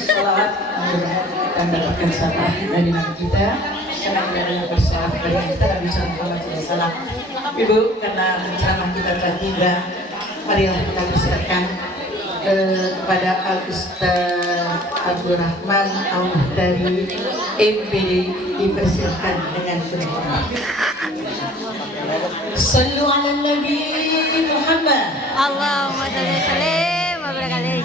Salawat mudah-mudahan kita mendapatkan syafaat dari Nabi kita. Karena tidak ada yang bersalah dari kita Nabi Muhammad SAW. Ibu, karena ceramah kita telah tiba, marilah kita persilakan kepada Al-Ustaz Abdul Rahman dari MPD dipersilakan dengan penuh hormat. Sallu ala Nabi Muhammad. Allahumma shalli wa sallim wa barik alaihi.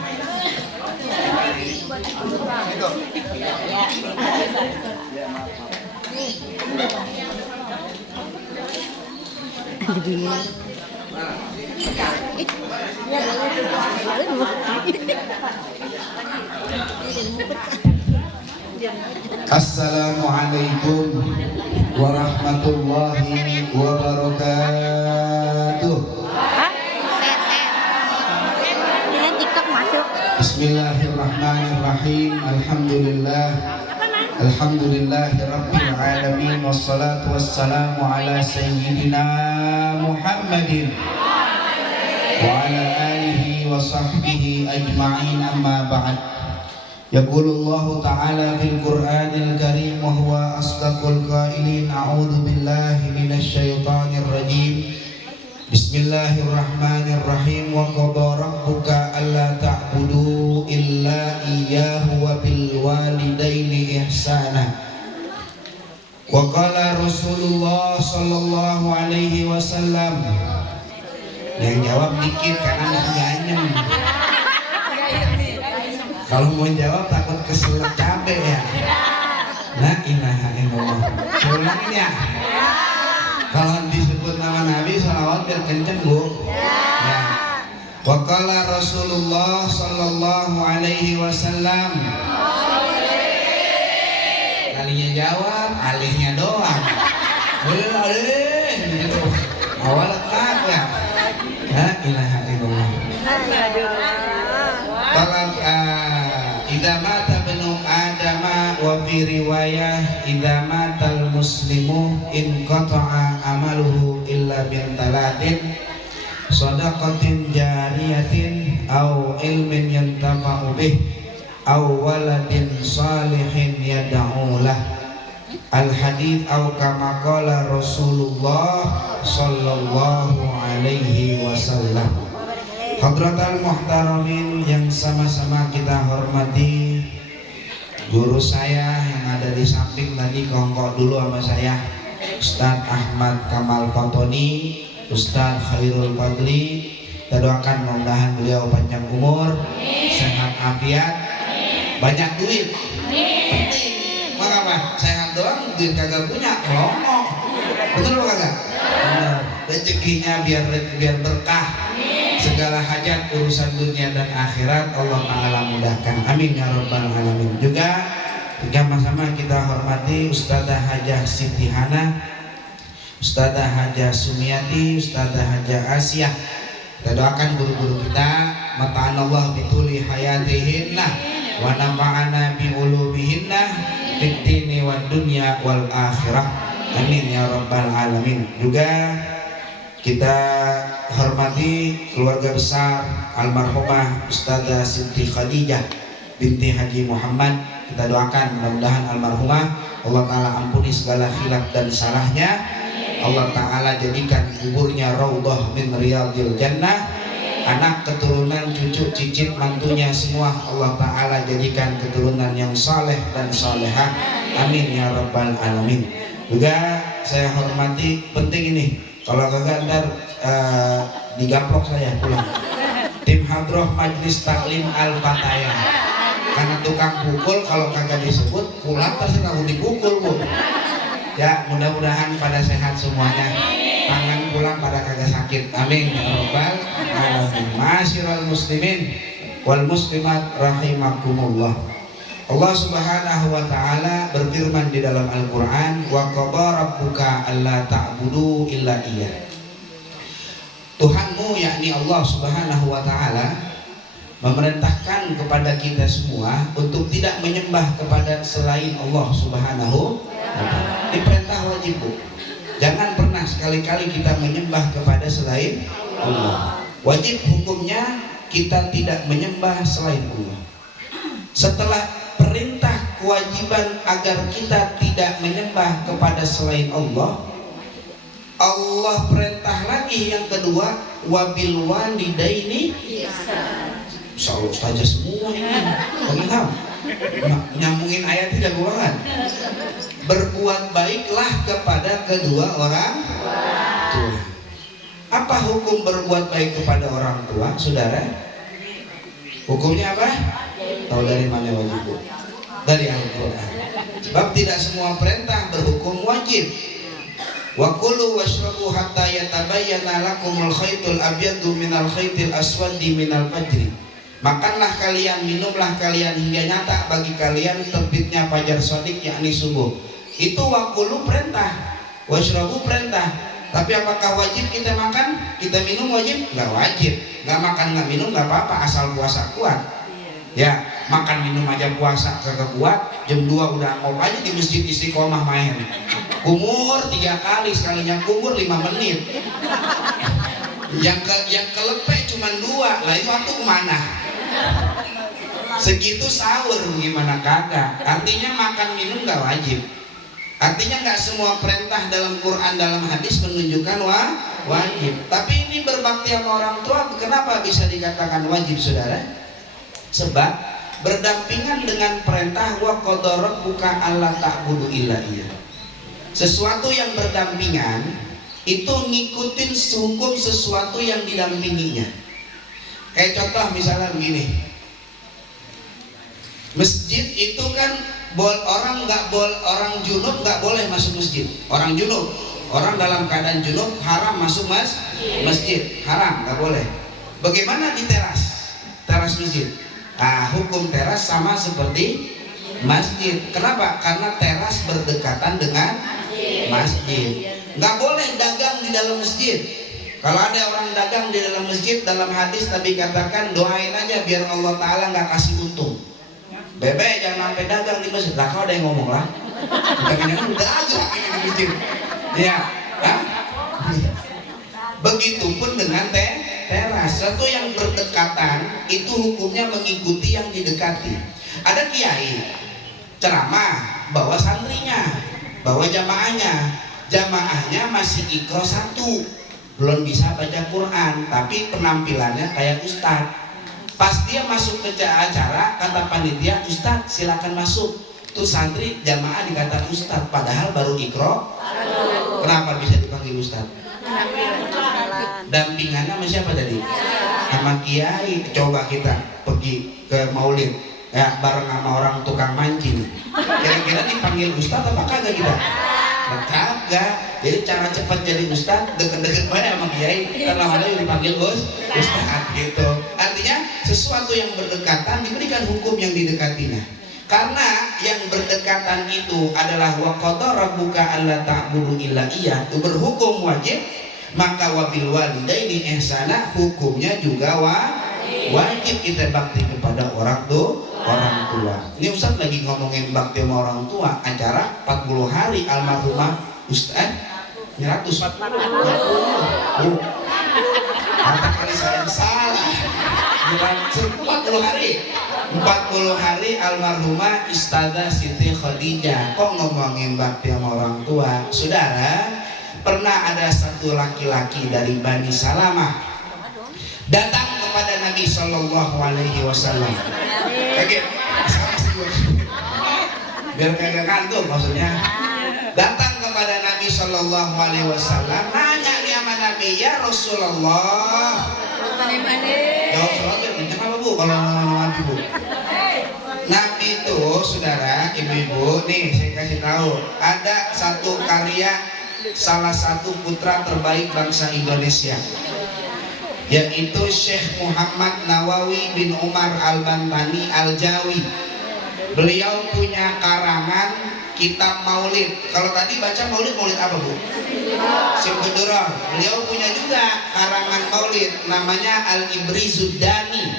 Assalamualaikum warahmatullahi wabarakatuh. Bismillahirrahmanirrahim. Alhamdulillahi rabbil alamin. Wassalatu wassalamu ala sayyidina Muhammadin wa ala alihi wa sahbihi ajma'in, amma ba'd. Yaqulullahu ta'ala fil Qur'anil Karim wa huwa asdaqul qailin. A'udzu billahi minasy syaithanir rajim. Bismillahirrahmanirrahim. Wa qada rabbuka alla ta'budu illa iyyahu wa bil walidaini ihsana. Wa qala Rasulullah sallallahu alaihi wasallam. Yang jawab dikit karena nggak anyem. Kalau mau jawab takut keselak cabe ya. La ilaha illallah. Ulangin ya. Kalau disebut nama Nabi salawat biar kenceng bu. Ya. Wa qala Rasulullah sallallahu alaihi wasallam. Kalinya jawab, alihnya doang. Alih gitu. Awal letak ya. La ilaha illallah. Kalau idza mata banu adama wa fi riwayah idza matal muslimu in qata'a amaluhu illa bil talatin shadaqatin jariyatin aw ilmin yantafa'u bih aw waladin salihin yad'u lah. Al hadits aw kama qala Rasulullah sallallahu alaihi wasallam. Hadratal muhtaramin yang sama-sama kita hormati, guru saya yang ada di samping tadi kongkok dulu sama saya, Ustadz Ahmad Kamal Fatoni, Ustadz Khairul Fadli. Kita doakan mudah-mudahan beliau panjang umur, sehat afiat, banyak duit. Penting, maka apa? Sehat doang, duit kagak punya, ngomong. Betul apa kagak? Benar. Rezekinya biar berkah. Segala hajat urusan dunia dan akhirat Allah Ta'ala mudahkan, amin ya rabbal alamin. Juga sama-sama kita hormati Ustadzah Hajah Siti Hana, Ustadzah Hajah Sumiati, Ustadzah Hajah Asyah. Kita doakan guru-guru kita, mata'an Allah bituli hayatihinna wa nafa'ana bi ulubihinna fid dini wad dunya wal akhirah, amin ya rabbal alamin. Juga kita hormati keluarga besar almarhumah Ustadzah Siti Khadijah binti Haji Muhammad. Kita doakan mudah-mudahan almarhumah Allah Ta'ala ampuni segala khilaf dan salahnya. Allah Ta'ala jadikan kuburnya raudhah min riyadil jannah. Anak keturunan cucu cicit mantunya semua Allah Ta'ala jadikan keturunan yang saleh dan salehah, amin ya rabbal alamin. Juga saya hormati, penting ini, kalau kagak ntar digaplok saya pulang. Tim hadroh Majlis Taklim Al-Fatayah. Karena tukang pukul kalau kagak disebut pulang pasti kamu dipukul bu. Ya mudah-mudahan pada sehat semuanya. Tangan pulang pada kagak sakit. Amin ya rabbal alamin. Ma'asyiral muslimin wal muslimat rahimakumullah. Allah Subhanahu wa taala berfirman di dalam Al-Qur'an, wa qada rabbuka alla ta'budu illa iyyah. Tuhanmu yakni Allah Subhanahu wa taala memerintahkan kepada kita semua untuk tidak menyembah kepada selain Allah Subhanahu wa taala. Ini perintah wajib, Bu. Jangan pernah sekali-kali kita menyembah kepada selain Allah. Wajib hukumnya kita tidak menyembah selain Allah. Setelah perintah kewajiban agar kita tidak menyembah kepada selain Allah, Allah perintah lagi yang kedua, wabil walidaini. Insya Allah saja semua ini penginam nyambungin ayatnya jago banget. Berbuat baiklah kepada kedua orang tua. Apa hukum berbuat baik kepada orang tua, saudara? Hukumnya apa? Tahu dari mana wajib? Dari Al-Quran. Sebab tidak semua perintah berhukum wajib. Wa kulu washrabu hatta yatabayyana lakumul khaytul abyadu minal khaytil aswadi minal fajri. Makanlah kalian, minumlah kalian hingga nyata bagi kalian terbitnya fajar shadiq yakni subuh. Itu wakulu perintah, washrabu perintah. Tapi apakah wajib kita makan, kita minum wajib? Nggak wajib. Nggak makan, nggak minum nggak apa-apa asal puasa kuat. Ya, makan minum aja puasa kagak kuat, jam 2 udah ngop aja di masjid Istiqomah main. Kumur 3 kali, sekalinya kumur 5 menit. Yang kelepek cuma 2, lah itu waktu kemana? Segitu sahur gimana kagak? Artinya makan minum nggak wajib. Artinya nggak semua perintah dalam Quran, dalam hadis menunjukkan wajib. Tapi ini berbakti sama orang tua, kenapa bisa dikatakan wajib, saudara? Sebab berdampingan dengan perintah wa qadara rabbuka alla ta'budu illa iyyah. Sesuatu yang berdampingan itu ngikutin hukum sesuatu yang didampinginya. Kayak contoh misalnya begini, masjid itu kan orang junub nggak boleh masuk masjid. Orang junub, orang dalam keadaan junub haram masuk masjid, haram, nggak boleh. Bagaimana di teras masjid? Nah, hukum teras sama seperti masjid. Kenapa? Karena teras berdekatan dengan masjid. Nggak boleh dagang di dalam masjid. Kalau ada orang dagang di dalam masjid, dalam hadis Nabi katakan doain aja biar Allah Ta'ala nggak kasih untung. Bebek jangan sampai dagang di masjid. Lah kalau ada yang ngomong lah, jangan dagang ini di masjid. Ya, begitupun dengan teras. Satu yang berdekatan itu hukumnya mengikuti yang didekati. Ada kiai ceramah, bawa santrinya, bawa jamaahnya masih ikro 1, belum bisa baca Quran, tapi penampilannya kayak ustadz. Pas dia masuk ke acara, kata panitia, ustadz silakan masuk. Tuh santri jamaah dikata ustadz, padahal baru ikro. Kenapa bisa dipanggil ustadz? Dampingannya sama siapa tadi? Sama kiai. Coba kita pergi ke maulid ya bareng sama orang tukang mancing, kira-kira dipanggil ustadz apa kagak kita? Kagak. Jadi cara cepat jadi ustadz deket-deket mana sama kiai, karena mana yang dipanggil ustadz gitu. Artinya sesuatu yang berdekatan diberikan hukum yang didekatinya. Karena yang berdekatan itu adalah wa qadara rabbuka alla ta'budu illa iyyah, itu berhukum wajib. Maka wabil walidaini ihsana, hukumnya juga wajib kita bakti kepada orang tua. Ini Ustaz lagi ngomongin bakti sama orang tua, acara 40 hari almarhumah Ustaz 140. Kata kali saya salah. 40 hari almarhumah Ustazah Siti Khadijah. Kok ngomongin bakti sama orang tua? Saudara, pernah ada satu laki-laki dari Bani Salamah datang kepada Nabi Shallallahu Alaihi Wasallam. Kaget, biar kagak kantuk maksudnya. Datang kepada Nabi Shallallahu Alaihi Wasallam, nanya nih sama Nabi, ya Rasulullah. Jawab salat kenceng apa bu? Kalau Nabi bu. Nabi itu, saudara, ibu-ibu, nih saya kasih tahu, ada satu karya salah satu putra terbaik bangsa Indonesia, yaitu Syekh Muhammad Nawawi bin Umar Al-Bantani Al-Jawi. Beliau punya karangan kitab maulid. Kalau tadi baca maulid apa bu? Simkudurah. Beliau punya juga karangan maulid, namanya Al-Ibrizuddani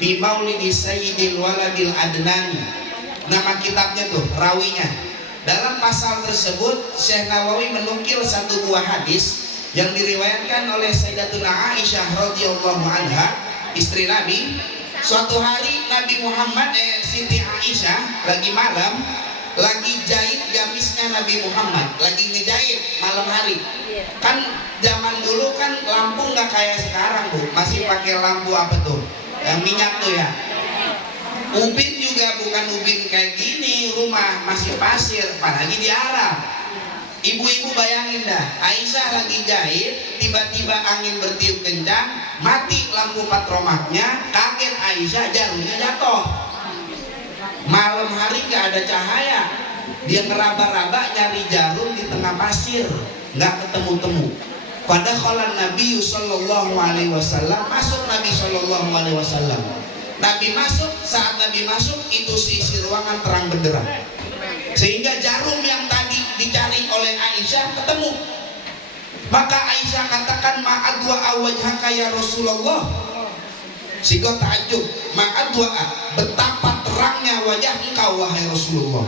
fi Maulidi Sayyidil Waladil Adnani. Nama kitabnya tuh, rawinya. Dalam pasal tersebut Syekh Nawawi menukil satu buah hadis yang diriwayatkan oleh Sayyidatuna Aisyah radhiyallahu anha, istri Nabi Suatu hari Nabi Muhammad Siti Aisyah lagi malam, lagi jahit gamisnya Nabi Muhammad, lagi ngejahit malam hari. Kan zaman dulu kan lampu nggak kayak sekarang Bu, masih pakai lampu apa tuh, yang minyak tuh ya. Ubin juga bukan ubin kayak gini, rumah masih pasir, apalagi di Arab. Ibu-ibu bayangin dah, Aisyah lagi jahit, tiba-tiba angin bertiup kencang, mati lampu patromaknya, kaget Aisyah, jarumnya jatuh. Malam hari nggak ada cahaya, dia ngeraba-raba nyari jarum di tengah pasir, nggak ketemu-temu. Padahal Nabi Sallallahu Alaihi Wasallam, masuk Nabi Sallallahu Alaihi Wasallam. Nabi masuk, saat Nabi masuk itu sisi ruangan terang benderang, sehingga jarum yang tadi dicari oleh Aisyah ketemu. Maka Aisyah katakan, ma'adwa awajhaka ya Rasulullah. Sigo ta'ajub, ma'adwa, betapa terangnya wajah engkau wahai Rasulullah.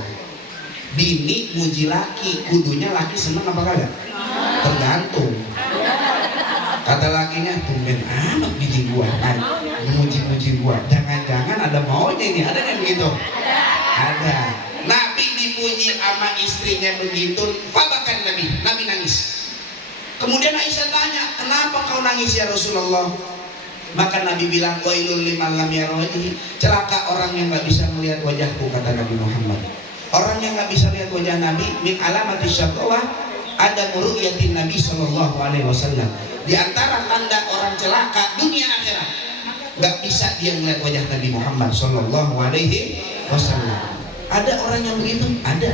Bini muji laki, kudunya laki seneng apa kagak? Tergantung. Kata lakinya, tumben amat bini gua kan, muji-muji gua. Jangan-jangan ada maunya ini, ada yang begitu? Ada. Nabi dipuji sama istrinya begitu, pabakan Nabi nangis. Kemudian Aisyah tanya, kenapa kau nangis ya Rasulullah? Maka Nabi bilang, wailul liman lam yarani, celaka orang yang nggak bisa melihat wajahku, kata Nabi Muhammad. Orang yang nggak bisa lihat wajah Nabi, min alamati syaqawah, ada muru'yatin Nabi Sallallahu Alaihi Wasallam. Di antara tanda orang celaka dunia akhirat, nggak bisa dia melihat wajah Nabi Muhammad Sallallahu Alaihi Wasallam. Ada orang yang begitu? Ada.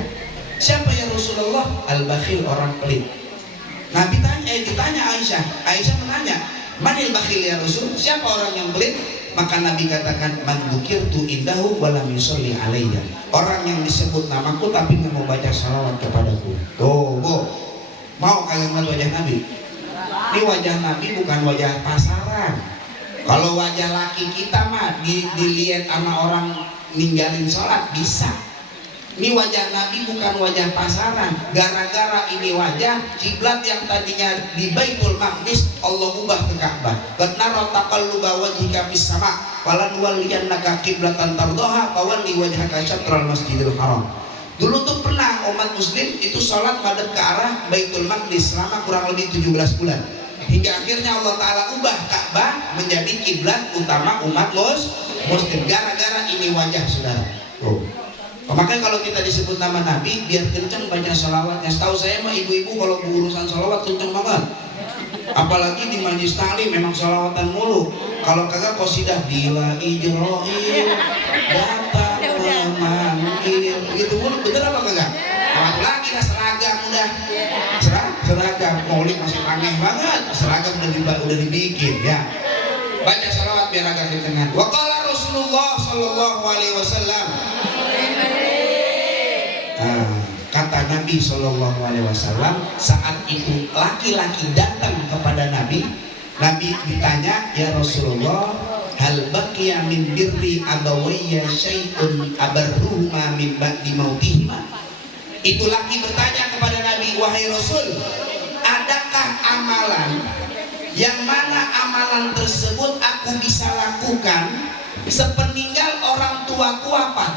Siapa ya Rasulullah? Al-bakhil, orang pelit. Nabi ditanya Aisyah menanya, manil bakhil ya Rasul? Siapa orang yang pelit? Maka Nabi katakan, man dzukirtu indahu wa lam yusalli alayya. Orang yang disebut namaku tapi nggak mau baca salawat kepadaku. Tuh, Bu. Mau kalian melihat wajah Nabi? Ini wajah Nabi bukan wajah pasaran. Kalau wajah laki kita mah dilihat sama orang ninggalin sholat bisa. Ini wajah Nabi bukan wajah pasaran. Gara-gara ini wajah, kiblat yang tadinya di Baitul Maqdis Allah ubah ke Ka'bah. Qad nara taqalluba wajhika fis sama' falan walliyannaka qiblatan tardhaha fawalli wajhaka syatral Masjidil Haram. Dulu tuh pernah umat muslim itu sholat madhab ke arah Baitul Maqdis selama kurang lebih 17 bulan. Hingga akhirnya Allah Ta'ala ubah Ka'bah menjadi kiblat utama umat muslim. Gara-gara ini wajah saudara. Makanya kalau kita disebut nama Nabi, biar kenceng baca sholawatnya. Setahu saya mah ibu-ibu kalau berurusan sholawat kenceng banget. Apalagi di majlis taklim memang sholawatan mulu. Kalau kagak qasidah bila ijro'il datang memanggil, gitu mulu. Bener apa kagak? Apalagi lah seragam udah, seragam maulid masih panggih banget. Seragam udah dibikin ya. Baca sholawat biar agak kencengan. Wa qala Rasulullah Sallallahu Alaihi Wasallam. Kata Nabi Sallallahu Alaihi Wasallam, saat itu laki-laki datang kepada Nabi. Nabi ditanya, ya Rasulullah, hal baqiya min birri abawayya syai'un abarruhuma min ba'di mautihima. Itu laki bertanya kepada Nabi, wahai Rasul, adakah amalan yang mana amalan tersebut aku bisa lakukan sepeninggal orang tuaku wafat,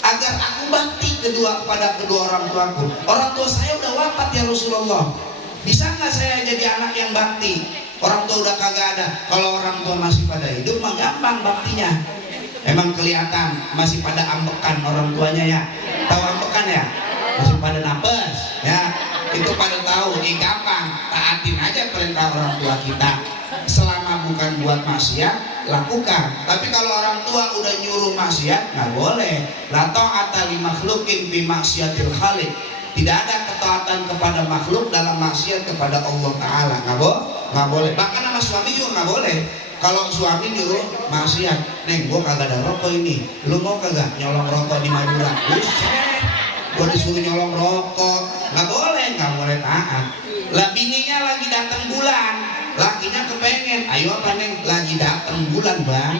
agar aku bakti kepada kedua orang tuaku. Orang tua saya udah wafat ya Rasulullah, bisa nggak saya jadi anak yang bakti? Orang tua udah kagak ada. Kalau orang tua masih pada hidup mah gampang baktinya. Emang kelihatan masih pada ambekan orang tuanya ya. Tahu ambekan ya? Masih pada napes ya. Itu pada tahu. Gampang. Taatin aja perintah orang tua kita. Selama bukan buat maksiat, lakukan. Tapi kalau orang tua udah nyuruh maksiat, nggak boleh. La ta'ata li makhluqin fi maksiatil khaliq. Tidak ada ketaatan kepada makhluk dalam maksiat kepada Allah Ta'ala. Nggak boleh. Bahkan sama suami juga nggak boleh. Kalau suami nyuruh maksiat, neng gua kagak ada rokok ini, lu mau kagak nyolong rokok di Madura? Buset, gua disuruh nyolong rokok, nggak boleh taat. Lah bininya lagi datang bulan, lakinya kepengen, ayo apa neng, lagi datang bulan bang,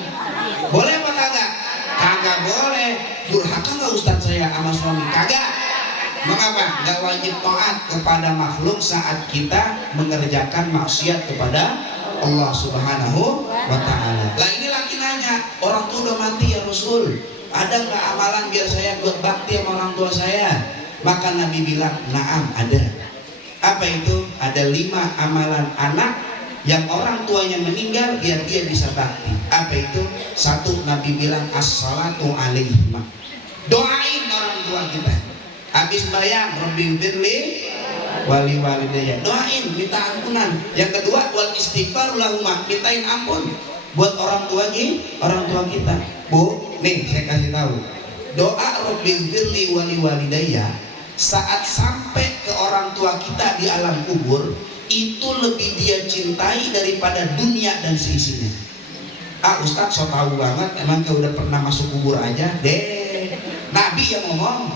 boleh apa kagak? Kagak boleh. Durhaka nggak Ustadz saya sama suami? Kagak. Mengapa? Nggak wajib taat kepada makhluk saat kita mengerjakan maksiat kepada Allah Subhanahu wa Ta'ala. Lah ini laki nanya, orang Rasul, ada nggak amalan biar saya buat bakti sama orang tua saya? Maka Nabi bilang, naam, ada. Apa itu? Ada 5 amalan anak yang orang tuanya meninggal biar dia bisa bakti. Apa itu? 1, Nabi bilang as-salatu alaihim. Doain orang tua kita. Habis bayang, Rabbi firli wali walidayya, doain, minta ampunan. Yang kedua, wal istighfar lahuma, mintain ampun buat orang tua kita. Bu, nih saya kasih tahu, doa Rabbi firli wali walidayya saat sampai ke orang tua kita di alam kubur itu lebih dia cintai daripada dunia dan seisinya. Ustadz so tahu banget, emang kau udah pernah masuk kubur aja deh. Nabi yang ngomong.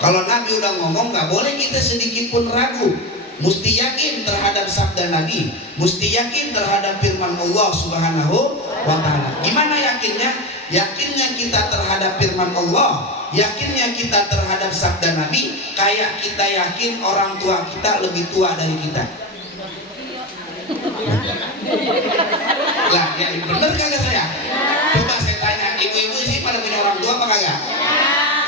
Kalau Nabi udah ngomong, gak boleh kita sedikit pun ragu. Mesti yakin terhadap sabda Nabi, mesti yakin terhadap firman Allah Subhanahu wa ta'ala. Gimana yakinnya? Yakinnya kita terhadap firman Allah, yakinnya kita terhadap sabda Nabi, kayak kita yakin orang tua kita lebih tua dari kita. Lah, ya bener kagak saya? Coba saya tanya, ibu-ibu sih pada punya orang tua apa kagak?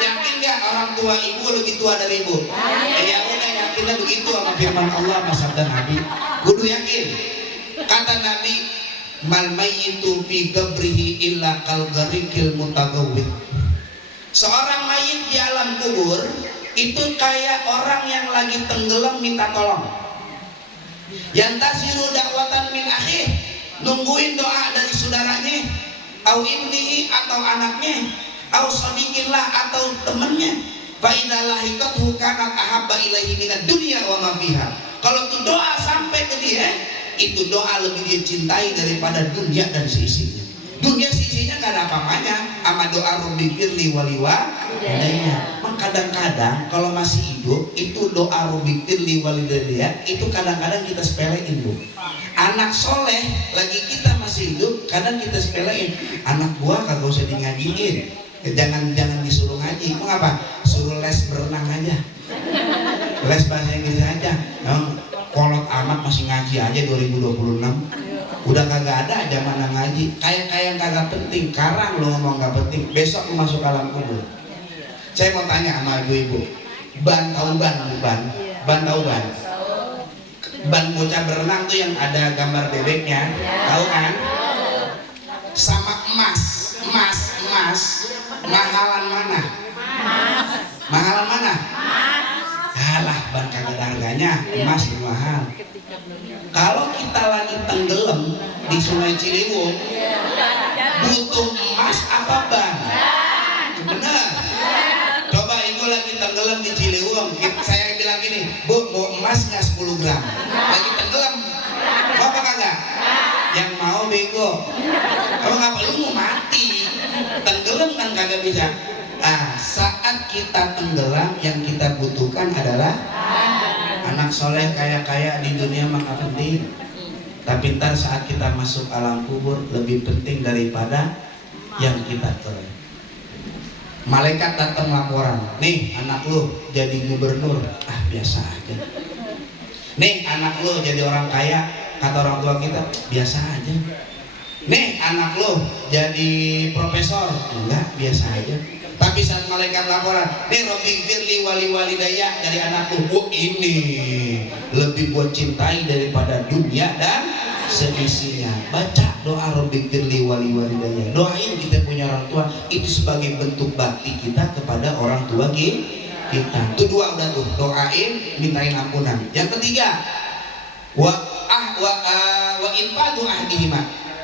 Yakin gak orang tua ibu lebih tua dari ibu? Ya udah, yakinnya begitu sama firman Allah sama sabda Nabi. Kudu yakin. Kata Nabi, mal mayyitu fi qabrihi illa kal gharikil mutagawwid. Seorang mayit di alam kubur itu kayak orang yang lagi tenggelam minta tolong. Yantasiru dakwatan min akhih, nungguin doa dari saudaranya, au ibnihi atau anaknya, au sadiqillah atau temannya. Fa idza lahiqathu kanat ahabba ilaihi minad dunya wa ma fiha. Kalau tuh doa sampai ke dia, itu doa lebih dia cintai daripada dunia dan seisinya. Dunia seisinya gak ada apa-apanya sama doa Rabbi firli wali walidayya. Kadang-kadang kalau masih hidup itu doa Rabbi firli walidayya itu kadang-kadang kita sepelein, Bu. Anak soleh lagi kita masih hidup kadang kita sepelein. Anak gua kagak usah di ngajiin, jangan disuruh ngaji. Mengapa? Suruh les berenang aja, les bahasa Inggris aja. Kolot amat masih ngaji aja 2026. Udah kagak ada zaman ngaji. Kayak kagak penting. Karang lo ngomong gak penting, besok lo masuk alam kubur. Saya mau tanya sama ibu-ibu, ban tahu ban? Ban tahu ban? Ban bocah berenang tuh yang ada gambar bebeknya, tahu kan? Sama emas, mahalan mana? Mahalan mana? Alah, ban kagak ada harganya, emas lebih mahal. Kalau kita lagi tenggelam di Sungai Ciliwung, butuh emas apa ban? Bener. Coba ibu lagi tenggelam di Ciliwung, saya bilang gini, Bu, mau emasnya 10 gram. Lagi tenggelam, mau apa kagak? Yang mau bego. Kalau ngapa lu mau mati? Tenggelam kan kagak bisa. Saat kita tenggelam yang kita butuhkan adalah anak soleh kaya-kaya di dunia mah gak penting. Tapi ntar saat kita masuk alam kubur lebih penting daripada yang kita tolong. Malaikat datang laporan, nih anak lu jadi gubernur, biasa aja. Nih anak lu jadi orang kaya, kata orang tua kita, biasa aja. Nih anak lu jadi profesor, enggak, biasa aja. Tapi saat malaikat laporan, nih Rabbi firli wali walidayya dari anak lu, ini lebih buat cintai daripada dunia dan seisinya. Baca doa Rabbi firli wali walidayya. Doain kita punya orang tua, itu sebagai bentuk bakti kita kepada orang tua kita. Itu 2 udah tuh, doain, mintain ampunan. Yang ketiga, wa infadu ahdihima,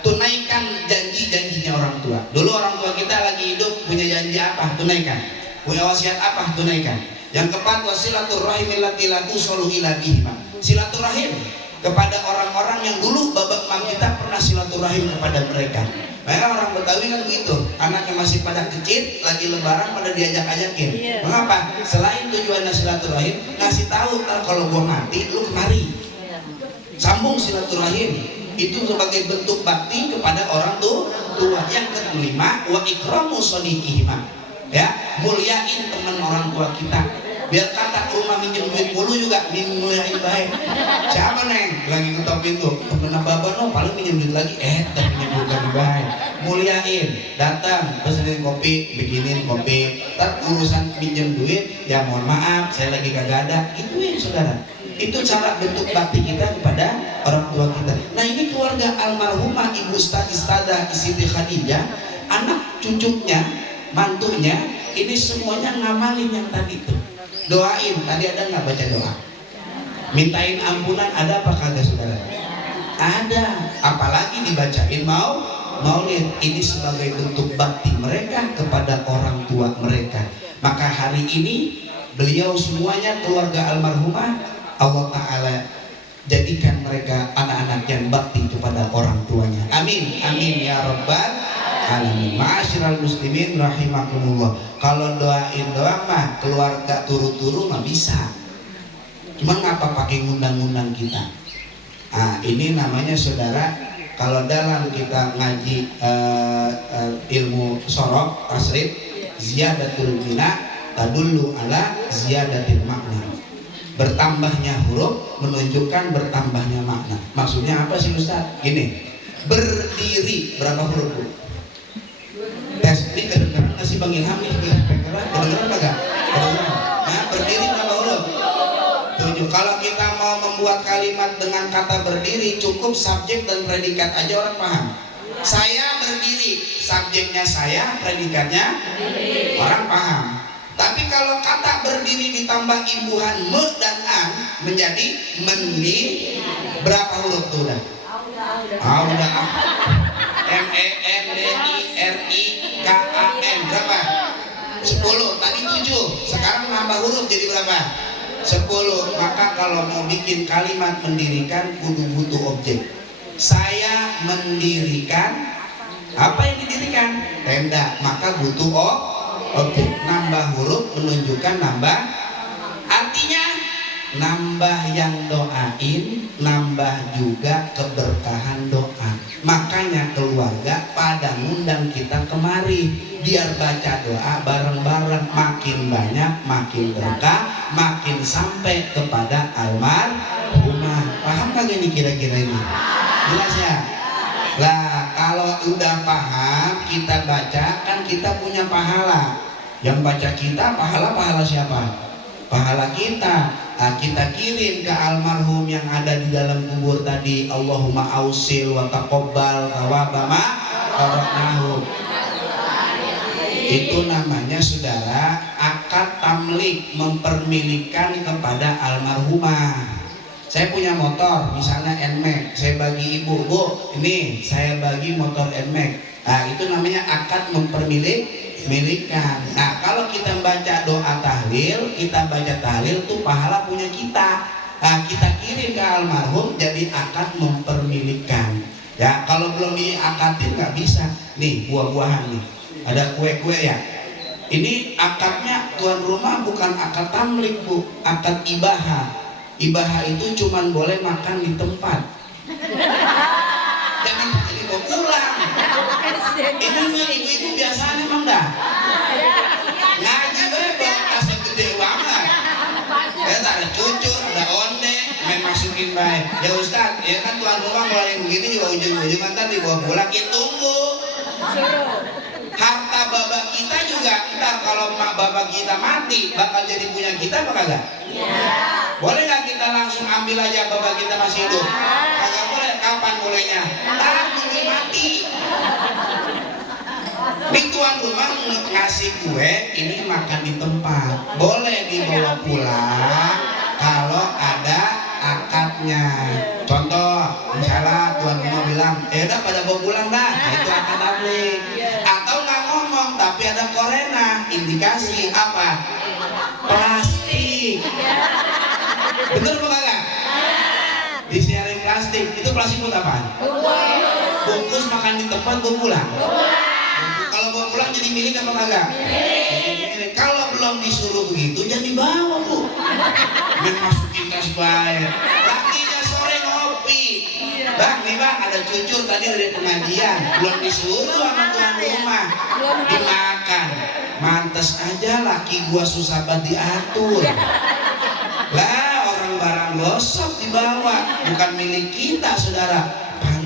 tunaikan janji-janjinya orang tua. Dulu orang tua kita lagi hidup punya janji apa? Tunaikan. Punya wasiat apa? Tunaikan. Yang keempat, wasilaturrahim allati la tusallu ila bihima. Silaturahim kepada orang-orang yang dulu bapak emak kita pernah silaturahim kepada mereka. Mereka orang Betawi kan begitu, anaknya masih pada kecil, lagi lebaran pada diajak-ajakin. Mengapa? Selain tujuannya silaturahim, ngasih tahu ntar kalau gua mati, lu kemari. Sambung silaturahim. Itu sebagai bentuk bakti kepada orang tua. Yang kelima, wa ikramu shadiqihima. Ya, muliain teman orang tua kita. Biar kata ke rumah minjem duit mulu juga muliain baik. Siapa neng? Lagi ngetok pintu. Temen abah no paling minjem duit lagi. Tapi minjem duit lagi baik. muliain, datang pesenin kopi, bikinin kopi. Ntar urusan pinjam duit, ya mohon maaf, saya lagi kagak ada. Ituin saudara. Itu cara bentuk bakti kita kepada orang tua kita. Nah ini keluarga almarhumah Ibu Istadah Siti Khadijah, anak cucunya, mantunya, ini semuanya ngamalin yang tadi itu. Doain, tadi ada nggak baca doa? Mintain ampunan ada apa kagak saudara? Ada, apalagi dibacain maulid. Ini sebagai bentuk bakti mereka kepada orang tua mereka. Maka hari ini beliau semuanya keluarga almarhumah, Allah Ta'ala jadikan mereka anak-anak yang bakti kepada orang tuanya. Amin, amin ya rabbal alamin. Ma'asyiral muslimin rahimakumullah. Kalau doain doang mah keluarga turu-turu mah bisa. Cuma ngapa pakai ngundang-ngundang kita? Nah, ini namanya saudara, kalau dalam kita ngaji ilmu sorok tasrif, ziyadatul bina tadullu ala ziyadatil makna. Bertambahnya huruf menunjukkan bertambahnya makna. Maksudnya apa sih Ustaz? Gini, berdiri berapa huruf Bu? Tes, ini kedengeran nggak sih Bang Ilham nih? Kedengeran kagak? Kedengeran. Nah, berdiri berapa huruf? 7. Kalau kita mau membuat kalimat dengan kata berdiri, cukup subjek dan predikat aja orang paham. Saya berdiri, subjeknya saya, predikatnya orang paham. Tapi kalau kata berdiri ditambah imbuhan me dan an menjadi mendi, berapa huruf tuh udah? Udah. M E N D I R I K A N berapa? 10. Tadi 7. Sekarang nambah huruf jadi berapa? 10. Maka kalau mau bikin kalimat mendirikan kudu butuh objek. Saya mendirikan, apa yang didirikan? Tenda. Maka butuh objek. Nambah huruf menunjukkan nambah. Artinya nambah yang doain, nambah juga keberkahan doa. Makanya keluarga pada ngundang kita kemari biar baca doa bareng-bareng, makin banyak makin berkah, makin sampai kepada almarhumah. Paham kagak nih kira-kira ini? Jelas ya? Lah kalau udah paham, kita baca kan kita punya pahala. Yang baca kita pahala siapa? Pahala kita. Nah, kita kirim ke almarhum yang ada di dalam kubur tadi. Allahumma ausil wa taqabbal thawabama qara'nahu. Itu namanya saudara akad tamlik, mempermilikkan kepada almarhumah. Saya punya motor, misalnya NMAX, saya bagi ibu, Bu, ini saya bagi motor NMAX. Nah, itu namanya akad mempermilikkan. Nah, kalau kita baca doa tahlil, kita baca tahlil tuh pahala punya kita. Nah, kita kirim ke almarhum jadi akad mempermilikkan. Ya, kalau belum diakadin nggak bisa. Nih buah-buahan nih, ada kue-kue ya. Ini akadnya tuan rumah bukan akad tamlik Bu, akad ibaha. Ibaha itu cuman boleh makan di tempat. Jangan pakai dibawa pulang. Ini ibu-ibu biasanya emang dah. Ngaji bebas, tasnya gede banget. Ya tak ada cucur, ada onde, main masukin baik. Ya Ustaz, ya kan tuan rumah kalau yang begini juga ujung-ujung kan dibawa pulang. Ya tunggu. Harta bapak kita juga ntar kalau bapak kita mati bakal jadi punya kita apa kagak? Boleh nggak kita langsung ambil aja bapak kita masih hidup? Kagak boleh. Kapan bolehnya? Ntar nunggu mati. Nih tuan rumah ngasih kue, ini makan di tempat. Boleh dibawa pulang kalau ada akadnya. Contoh, misalnya tuan rumah bilang, udah pada bawa pulang dah. Nah, itu akad tablik. Atau nggak ngomong tapi ada korena, indikasi apa? Plastik. Bener apa kagak? Disiarin plastik. Itu plastik buat apaan? Bungkus makan di tempat bawa pulang. Kalau bawa pulang jadi milik apa kagak? Kalau belum disuruh begitu jangan dibawa Bu. Main masukin tas baik. Lakinya sore ngopi. Bang, nih Bang ada cucur tadi dari pengajian. Belum disuruh sama tuan rumah. Dimakan. Mantes aja laki gua susah banget diatur. Lah orang barang gosok dibawa, bukan milik kita saudara.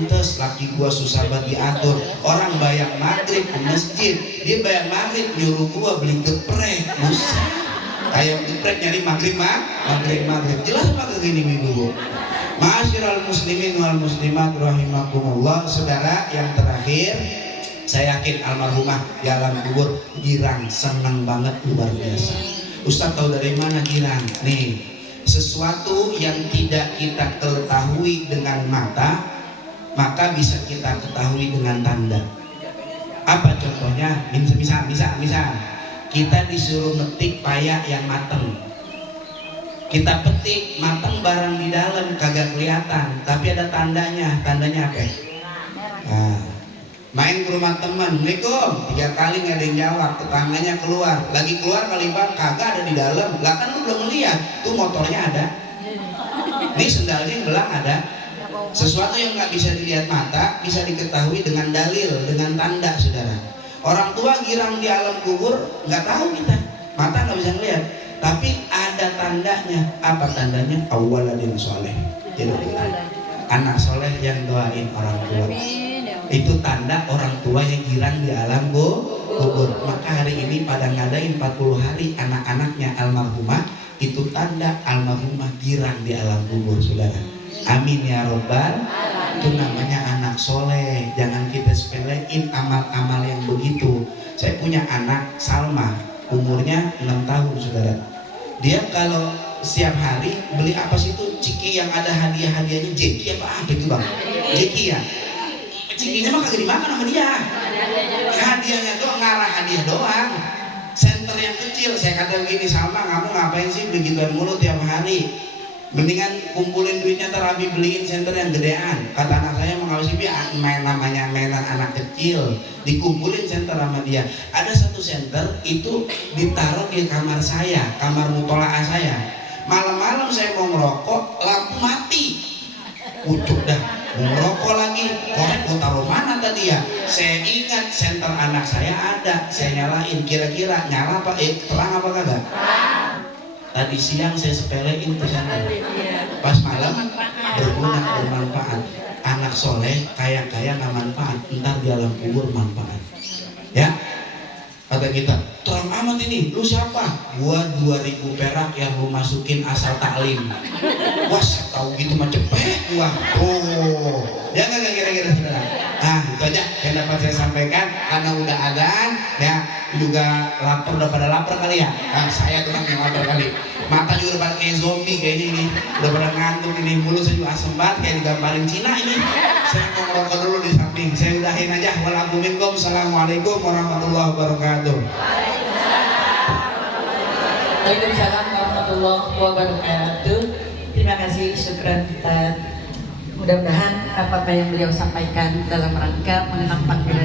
pantes laki gua susah banget diatur. Orang bayang maghrib ke masjid, dia bayang maghrib nyuruh gua beli geprek. Buset, ayam geprek nyari maghrib jelas apa begini ibu? Ma'asyiral muslimin wal muslimat rahimakumullah. Saudara yang terakhir, saya yakin almarhumah di alam kubur girang, senang banget, luar biasa. Ustaz tahu dari mana girang? Nih, sesuatu yang tidak kita ketahui dengan mata, maka bisa kita ketahui dengan tanda. Apa contohnya? Misal kita disuruh metik paya yang mateng, kita petik mateng, barang di dalam kagak kelihatan, tapi ada tandanya. Tandanya apa? Nah, main ke rumah teman, Assalamualaikum, 3 kali nggak ada yang jawab, tetangganya keluar, lagi keluar kali bang, kagak ada di dalam. Lah kan lu belum lihat, tuh motornya ada, nih sendalnya yang belang ada. Sesuatu yang nggak bisa dilihat mata bisa diketahui dengan dalil, dengan tanda, saudara. Orang tua girang di alam kubur nggak tahu kita, mata nggak bisa ngeliat, tapi ada tandanya. Apa tandanya? Awaladin soleh, anak soleh yang doain orang tua. Itu tanda orang tua yang girang di alam kubur. Maka hari ini pada ngadain 40 hari anak-anaknya almarhumah, itu tanda almarhumah girang di alam kubur, saudara. Amin ya robbal. Itu namanya anak soleh. Jangan kita sepelein amal-amal yang begitu. Saya punya anak Salma, umurnya 6 tahun, saudara. Dia kalau setiap hari beli apa sih itu ciki yang ada hadiah-hadiahnya, jeki apa itu bang? Jeki ya. Cikinya mah kagak dimakan sama dia. Hadiahnya doang, ngarah hadiah doang. Center yang kecil, saya kata begini, Salma kamu ngapain sih begituan mulu tiap hari? Mendingan kumpulin duitnya terapi beliin center yang gedean. Kata anak saya mau sih namanya mainan anak kecil, dikumpulin center sama dia. Ada satu center itu ditaruh di kamar saya, kamar mutolaah saya. Malam-malam saya mau ngerokok, lampu mati. Ucuk dah, mau ngerokok lagi, korek gue taruh mana tadi ya? Saya ingat center anak saya ada, saya nyalain. Kira-kira nyala apa? Terang apa kagak? Tadi siang saya sepelein tuh center. Pas malam berguna, bermanfaat. Anak soleh kaya-kaya nggak manfaat, ntar di alam kubur manfaat. Ya, kata kita, terang amat ini, lu siapa? Gua 2000 perak yang lu masukin asal taklim. Wah, saya tahu gitu mah cepet gua. Oh, ya nggak kira-kira saudara. Nah, itu aja yang dapat saya sampaikan, karena udah adzan, ya juga lapar, udah pada lapar kali ya. Nah, saya tuh yang lapar kali. Mata juga udah pada kayak zombie kayaknya ini, udah pada ngantuk ini, mulut saya juga asem banget kayak digambarin Cina ini. Saya mau ngerokok dulu di samping. Saya udahin aja. Wassalamualaikum warahmatullahi wabarakatuh. Waalaikumsalam warahmatullahi wabarakatuh. Terima kasih, syukran kita. Mudah-mudahan apa yang beliau sampaikan dalam rangka mengenang panggilan